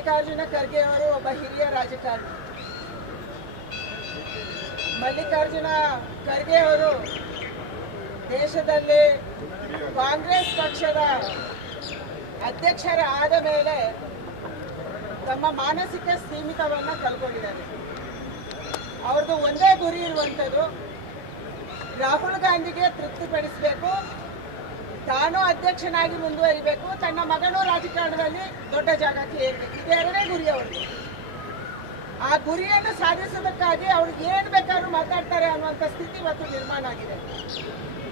ಮಲ್ಲಿಕಾರ್ಜುನ ಖರ್ಗೆ ಅವರು ಒಬ್ಬ ಹಿರಿಯ ರಾಜಕಾರಣಿ. ಮಲ್ಲಿಕಾರ್ಜುನ ಖರ್ಗೆ ಅವರು ದೇಶದಲ್ಲಿ ಕಾಂಗ್ರೆಸ್ ಪಕ್ಷದ ಅಧ್ಯಕ್ಷರ ಆದ ಮೇಲೆ ತಮ್ಮ ಮಾನಸಿಕ ಸೀಮಿತವನ್ನು ಕಳ್ಕೊಂಡಿದ್ದಾರೆ. ಅವ್ರದ್ದು ಒಂದೇ ಗುರಿ ಇರುವಂಥದ್ದು, ರಾಹುಲ್ ಗಾಂಧಿಗೆ ತೃಪ್ತಿಪಡಿಸಬೇಕು, ತಾನು ಅಧ್ಯಕ್ಷನಾಗಿ ಮುಂದುವರಿಬೇಕು, ತನ್ನ ಮಗನೂ ರಾಜಕಾರಣದಲ್ಲಿ ದೊಡ್ಡ ಜಾಗಕ್ಕೆ ಏರಬೇಕು. ಇದೆರಡೇ ಗುರಿ ಅವ್ರಿಗೆ. ಆ ಗುರಿಯನ್ನು ಸಾಧಿಸೋದಕ್ಕಾಗಿ ಅವ್ರಿಗೆ ಏನು ಬೇಕಾದ್ರೂ ಮಾತಾಡ್ತಾರೆ ಅನ್ನುವಂಥ ಸ್ಥಿತಿ ಇವತ್ತು ನಿರ್ಮಾಣ ಆಗಿದೆ.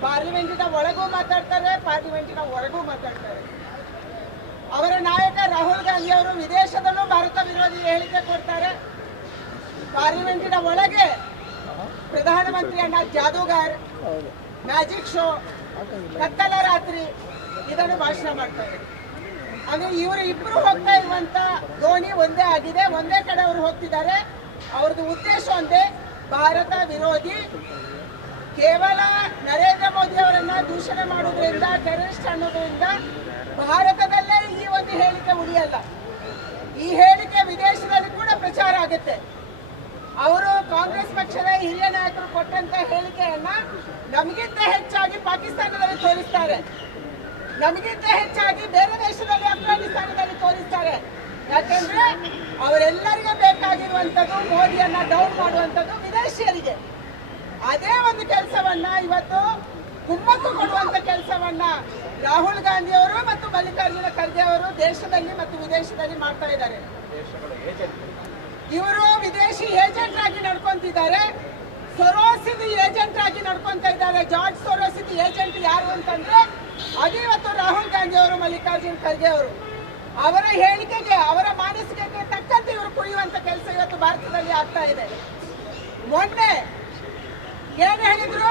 ಪಾರ್ಲಿಮೆಂಟಿನ ಒಳಗೂ ಮಾತಾಡ್ತಾರೆ, ಪಾರ್ಲಿಮೆಂಟಿನ ಹೊರಗೂ ಮಾತಾಡ್ತಾರೆ. ಅವರ ನಾಯಕ ರಾಹುಲ್ ಗಾಂಧಿ ಅವರು ವಿದೇಶದಲ್ಲೂ ಭಾರತ ವಿರೋಧಿ ಹೇಳಿಕೆ ಕೊಡ್ತಾರೆ. ಪಾರ್ಲಿಮೆಂಟಿನ ಒಳಗೆ ಪ್ರಧಾನಮಂತ್ರಿ ಅಣ್ಣ ಜಾದೂಗಾರ್, ಮ್ಯಾಜಿಕ್ ಶೋ, ಕತ್ತಲ ರಾತ್ರಿ ಇದನ್ನು ಭಾಷಣ ಮಾಡ್ತಾರೆ. ಅಂದ್ರೆ ಇವರು ಇಬ್ಬರು ಹೋಗ್ತಾ ಇರುವಂತ ದೋಣಿ ಒಂದೇ ಆಗಿದೆ, ಒಂದೇ ಕಡೆ ಅವರು ಹೋಗ್ತಿದ್ದಾರೆ. ಅವ್ರದ್ದು ಉದ್ದೇಶ ಒಂದೇ, ಭಾರತ ವಿರೋಧಿ. ಕೇವಲ ನರೇಂದ್ರ ಮೋದಿ ಅವರನ್ನ ದೂಷಣೆ ಮಾಡೋದ್ರಿಂದ, ಟೆರರಿಸ್ಟ್ ಅನ್ನೋದ್ರಿಂದ ಭಾರತದಲ್ಲೇ ಈ ಒಂದು ಹೇಳಿಕೆ ಉಳಿಯಲ್ಲ. ಈ ಹೇಳಿಕೆ ವಿದೇಶದಲ್ಲಿ ಕೂಡ ಪ್ರಚಾರ ಆಗುತ್ತೆ. ಅವರು ಕಾಂಗ್ರೆಸ್ ಪಕ್ಷದ ಹಿರಿಯ ನಾಯಕರು ಕೊಟ್ಟಂತ ಹೇಳಿಕೆಯನ್ನ ನಮಗಿಂತ ಹೆಚ್ಚಾಗಿ ಪಾಕಿಸ್ತಾನದಲ್ಲಿ ತೋರಿಸ್ತಾರೆ, ನಮಗಿಂತ ಹೆಚ್ಚಾಗಿ ಬೇರೆ ದೇಶದಲ್ಲಿ ಅಫ್ಘಾನಿಸ್ತಾನದಲ್ಲಿ ತೋರಿಸ್ತಾರೆ. ಯಾಕಂದ್ರೆ ಅವರೆಲ್ಲರಿಗೂ ಬೇಕಾಗಿರುವಂಥದ್ದು ಮೋದಿಯನ್ನ ಡೌನ್ ಮಾಡುವಂಥದ್ದು ವಿದೇಶಿಯರಿಗೆ. ಅದೇ ಒಂದು ಕೆಲಸವನ್ನ ಇವತ್ತು ಕುಮ್ಮಕ್ಕು ಕೊಡುವಂತ ಕೆಲಸವನ್ನ ರಾಹುಲ್ ಗಾಂಧಿ ಅವರು ಮತ್ತು ಮಲ್ಲಿಕಾರ್ಜುನ ಖರ್ಗೆ ಅವರು ದೇಶದಲ್ಲಿ ಮತ್ತು ವಿದೇಶದಲ್ಲಿ ಮಾಡ್ತಾ ಇದ್ದಾರೆ. ಇವರು ವಿದೇಶಿ ಏಜೆಂಟ್ ಆಗಿ ನಡ್ಕೊಂತಿದ್ದಾರೆ, ಸೊರೋಸಿದ ಏಜೆಂಟ್ ಆಗಿ ನಡ್ಕೊಂತ ಇದ್ದಾರೆ. ಜಾರ್ಜ್ ಸೊರೋಸಿದ ಏಜೆಂಟ್ ಯಾರು ಅಂತಂದ್ರೆ ಅದು ಇವತ್ತು ರಾಹುಲ್ ಗಾಂಧಿ ಅವರು, ಮಲ್ಲಿಕಾರ್ಜುನ ಖರ್ಗೆ ಅವರು. ಅವರ ಹೇಳಿಕೆಗೆ, ಅವರ ಮಾನಸಿಕತೆಗೆ ತಕ್ಕಂತೆ ಇವರು ಕುಡಿಯುವಂತ ಕೆಲಸ ಇವತ್ತು ಭಾರತದಲ್ಲಿ ಆಗ್ತಾ ಇದೆ. ಮೊನ್ನೆ ಏನ್ ಹೇಳಿದ್ರು,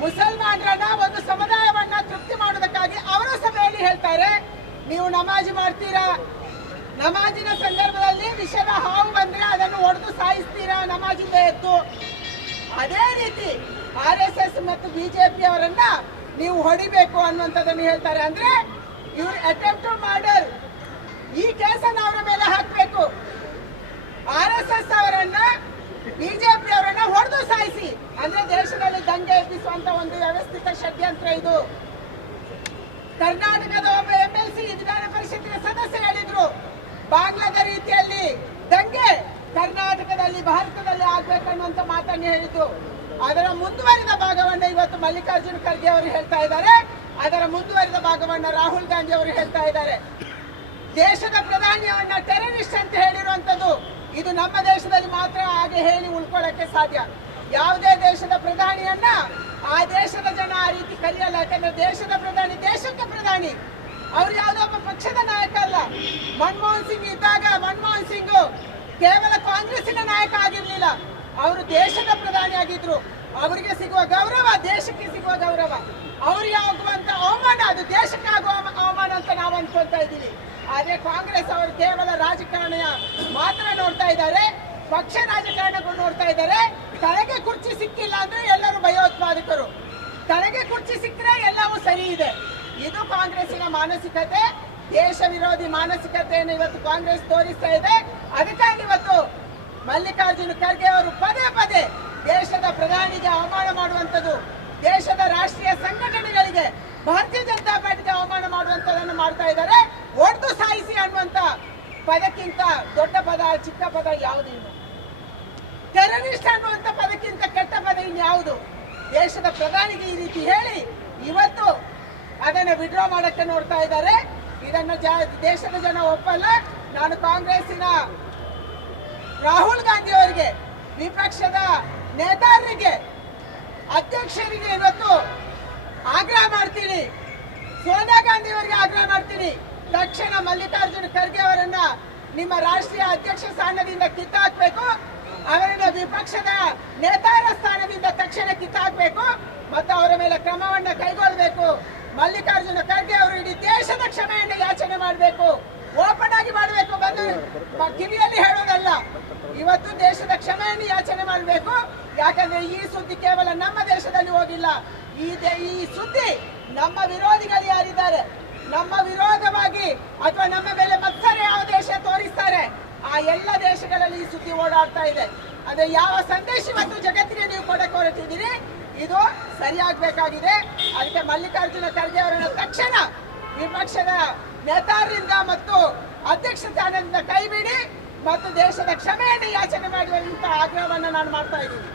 ಮುಸಲ್ಮಾನರನ್ನ ಒಂದು ಸಮುದಾಯವನ್ನ ತೃಪ್ತಿ ಮಾಡೋದಕ್ಕಾಗಿ ಅವರ ಸಭೆಯಲ್ಲಿ ಹೇಳ್ತಾರೆ, ನೀವು ನಮಾಜ್ ಮಾಡ್ತೀರಾ, ನಮಾಜಿನ ಸಂದರ್ಭದಲ್ಲಿ ವಿಷದ ಹಾವು ಬಂದ್ರೆ ಅದನ್ನು ಹೊಡೆದು ಸಾಯಿಸ್ತೀರಾ ನಮಾಜಿಂದ ಎದ್ದು. ಅದೇ ರೀತಿ RSS ಮತ್ತು BJP ಅವರನ್ನ ನೀವು ಹೊಡಿಬೇಕು ಅನ್ನುವಂಥದ್ದನ್ನು ಹೇಳ್ತಾರೆ. ಅಂದ್ರೆ ಇವರು ಅಟೆಂಪ್ಟ್ ಮರ್ಡರ್, ಈ ಕೇಸನ್ನು ಅವರ ಮೇಲೆ ಹಾಕಬೇಕು. RSS ಅವರನ್ನ, BJP ಅವರನ್ನ ಹೊಡೆದು ಸಾಯಿಸಿ, ಅಂದ್ರೆ ದೇಶದಲ್ಲಿ ದಂಗೆ ಎಬ್ಬಿಸುವಂತ ಒಂದು ವ್ಯವಸ್ಥಿತ ಷಡ್ಯಂತ್ರ ಇದು. ಕರ್ನಾಟಕದ ಒಬ್ಬ MLC ವಿಧಾನ ಪರಿಷತ್ತಿನ ಸದಸ್ಯ ಹೇಳಿದ್ರು, ಬಾಂಗ್ಲಾದ ರೀತಿಯಲ್ಲಿ ದಂಗೆ ಕರ್ನಾಟಕದಲ್ಲಿ, ಭಾರತದಲ್ಲಿ ಆಗ್ಬೇಕನ್ನುವಂತ ಮಾತನ್ನು ಹೇಳಿದ್ರು. ಅದರ ಮುಂದುವರಿದ ಭಾಗವನ್ನ ಇವತ್ತು ಮಲ್ಲಿಕಾರ್ಜುನ ಖರ್ಗೆ ಅವರು ಹೇಳ್ತಾ ಇದ್ದಾರೆ, ಅದರ ಮುಂದುವರಿದ ಭಾಗವನ್ನ ರಾಹುಲ್ ಗಾಂಧಿ ಅವರು ಹೇಳ್ತಾ ಇದ್ದಾರೆ. ದೇಶದ ಪ್ರಧಾನಿಯವನ್ನ ಟೆರರಿಸ್ಟ್ ಅಂತ ಹೇಳಿರುವಂತದ್ದು ಇದು ನಮ್ಮ ದೇಶದಲ್ಲಿ ಮಾತ್ರ ಹಾಗೆ ಹೇಳಿ ಉಳ್ಕೊಳ್ಳಕ್ಕೆ ಸಾಧ್ಯ. ಯಾವುದೇ ದೇಶದ ಪ್ರಧಾನಿಯನ್ನ ಆ ದೇಶದ ಜನ ಆ ರೀತಿ ಕರೆಯಲ್ಲ. ಯಾಕಂದ್ರೆ ದೇಶದ ಪ್ರಧಾನಿ ದೇಶಕ್ಕೆ ಪ್ರಧಾನಿ, ಅವ್ರು ಯಾವುದೋ ಒಬ್ಬ ಪಕ್ಷದ ನಾಯಕ ಅಲ್ಲ. ಮನಮೋಹನ್ ಸಿಂಗ್ ಇದ್ದಾಗ ಮನಮೋಹನ್ ಸಿಂಗ್ ಕೇವಲ ಕಾಂಗ್ರೆಸ್ಸಿನ ನಾಯಕ ಆಗಿರ್ಲಿಲ್ಲ, ಅವರು ದೇಶದ ಪ್ರಧಾನಿ ಆಗಿದ್ರು. ಅವರಿಗೆ ಸಿಗುವ ಗೌರವ ದೇಶಕ್ಕೆ ಸಿಗುವ ಗೌರವ, ಅವ್ರಿಗೆ ಆಗುವಂತ ಅವಮಾನ ಅದು ದೇಶಕ್ಕೆ ಆಗುವ ಅವಮಾನ ಅಂತ ನಾವು ಅನ್ಕೊಂತ ಇದ್ದೀವಿ. ಆದ್ರೆ ಕಾಂಗ್ರೆಸ್ ಅವರು ಕೇವಲ ರಾಜಕಾರಣ ಮಾತ್ರ ನೋಡ್ತಾ ಇದ್ದಾರೆ, ಪಕ್ಷ ರಾಜಕಾರಣಗಳು ನೋಡ್ತಾ ಇದ್ದಾರೆ. ತನಗೆ ಕುರ್ಚಿ ಸಿಕ್ಕಿಲ್ಲ ಅಂದ್ರೆ ಎಲ್ಲರೂ ಭಯೋತ್ಪಾದಕರು, ತನಗೆ ಕುರ್ಚಿ ಸಿಕ್ಕರೆ ಎಲ್ಲವೂ ಸರಿ ಇದೆ. ಇದು ಕಾಂಗ್ರೆಸ್ಸಿನ ಮಾನಸಿಕತೆ, ದೇಶ ವಿರೋಧಿ ಮಾನಸಿಕತೆಯನ್ನು ಇವತ್ತು ಕಾಂಗ್ರೆಸ್ ತೋರಿಸ್ತಾ ಇದೆ. ಅದಕ್ಕಾಗಿ ಇವತ್ತು ಮಲ್ಲಿಕಾರ್ಜುನ ಖರ್ಗೆ ಅವರು ಪದೇ ಪದೇ ದೇಶದ ಪ್ರಧಾನಿಗೆ ಅವಮಾನ ಮಾಡುವಂಥದ್ದು, ದೇಶದ ರಾಷ್ಟ್ರೀಯ ಸಂಘಟನೆಗಳಿಗೆ, ಭಾರತೀಯ ಜನತಾ ಪಾರ್ಟಿಗೆ ಅವಮಾನ ಮಾಡುವಂಥದ್ದನ್ನು ಮಾಡ್ತಾ ಇದ್ದಾರೆ. ಒಡೆದು ಸಾಯಿಸಿ ಅನ್ನುವಂತ ಪದಕ್ಕಿಂತ ದೊಡ್ಡ ಪದ, ಚಿಕ್ಕ ಪದ ಯಾವುದಿಲ್ಲ. ಟೆರರಿಸ್ಟ್ ಅನ್ನುವಂತ ಪದಕ್ಕಿಂತ ಕೆಟ್ಟ ಪದ ಇನ್ಯಾವುದು? ದೇಶದ ಪ್ರಧಾನಿಗೆ ಈ ರೀತಿ ಹೇಳಿ ಇವತ್ತು ಅದನ್ನ ವಿಡ್ರಾ ಮಾಡಕ್ಕೆ ನೋಡ್ತಾ ಇದ್ದಾರೆ. ಇದನ್ನ ದೇಶದ ಜನ ಒಪ್ಪಲ್ಲ. ನಾನು ಕಾಂಗ್ರೆಸ್ಸಿನ ರಾಹುಲ್ ಗಾಂಧಿ ಅವರಿಗೆ, ವಿಪಕ್ಷದ ನೇತಾರರಿಗೆ, ಅಧ್ಯಕ್ಷರಿಗೆ ಇವತ್ತು ಆಗ್ರಹ ಮಾಡ್ತೀನಿ, ಸೋನಿಯಾ ಗಾಂಧಿ ಅವರಿಗೆ ಆಗ್ರಹ ಮಾಡ್ತೀನಿ, ತಕ್ಷಣ ಮಲ್ಲಿಕಾರ್ಜುನ ಖರ್ಗೆ ಅವರನ್ನ ನಿಮ್ಮ ರಾಷ್ಟ್ರೀಯ ಅಧ್ಯಕ್ಷ ಸ್ಥಾನದಿಂದ ಕಿತ್ತಾಕ್ಬೇಕು, ಅವರನ್ನ ವಿಪಕ್ಷದ ನೇತಾರ ಸ್ಥಾನದಿಂದ ತಕ್ಷಣ ಕಿತ್ತಾಕ್ಬೇಕು ಮತ್ತು ಅವರ ಮೇಲೆ ಕ್ರಮವನ್ನ ಕೈಗೊಳ್ಳಬೇಕು. ಮಲ್ಲಿಕಾರ್ಜುನ ಖರ್ಗೆ ಅವರು ಇಡೀ ದೇಶದ ಕ್ಷಮೆಯನ್ನು ಯಾಚನೆ ಮಾಡಬೇಕು, ಓಪನ್ ಆಗಿ ಮಾಡಬೇಕು, ಬಂದು ಕಿವಿಯಲ್ಲಿ ಹೇಳೋದಲ್ಲ. ಇವತ್ತು ದೇಶದ ಕ್ಷಮೆಯನ್ನು ಯಾಚನೆ ಮಾಡಬೇಕು. ಯಾಕಂದ್ರೆ ಈ ಸುದ್ದಿ ಕೇವಲ ನಮ್ಮ ದೇಶದಲ್ಲಿ ಹೋಗಿಲ್ಲ, ಈ ಸುದ್ದಿ ನಮ್ಮ ವಿರೋಧಿಗಳು ಯಾರಿದ್ದಾರೆ, ನಮ್ಮ ವಿರೋಧವಾಗಿ ಅಥವಾ ನಮ್ಮ ಮೇಲೆ ಮತ್ಸರ ಯಾವುದೇ ಆ ಎಲ್ಲ ದೇಶಗಳಲ್ಲಿ ಈ ಸುದ್ದಿ ಓಡಾಡ್ತಾ ಇದೆ. ಅದೇ ಯಾವ ಸಂದೇಶ ಇವತ್ತು ಜಗತ್ತಿಗೆ ನೀವು ಕೊಡಕ್ಕೆ ಹೊರಟಿದ್ದೀರಿ, ಇದು ಸರಿಯಾಗಬೇಕಾಗಿದೆ. ಅದಕ್ಕೆ ಮಲ್ಲಿಕಾರ್ಜುನ ಖರ್ಗೆ ಅವರನ್ನು ತಕ್ಷಣ ವಿಪಕ್ಷದ ನೇತಾರರಿಂದ ಮತ್ತು ಅಧ್ಯಕ್ಷ ಸ್ಥಾನದಿಂದ ಕೈಬಿಡಿ ಮತ್ತು ದೇಶದ ಕ್ಷಮೆಯನ್ನು ಯಾಚನೆ ಮಾಡುವಂತ ಆಗ್ರಹವನ್ನು ನಾನು ಮಾಡ್ತಾ ಇದ್ದೀನಿ.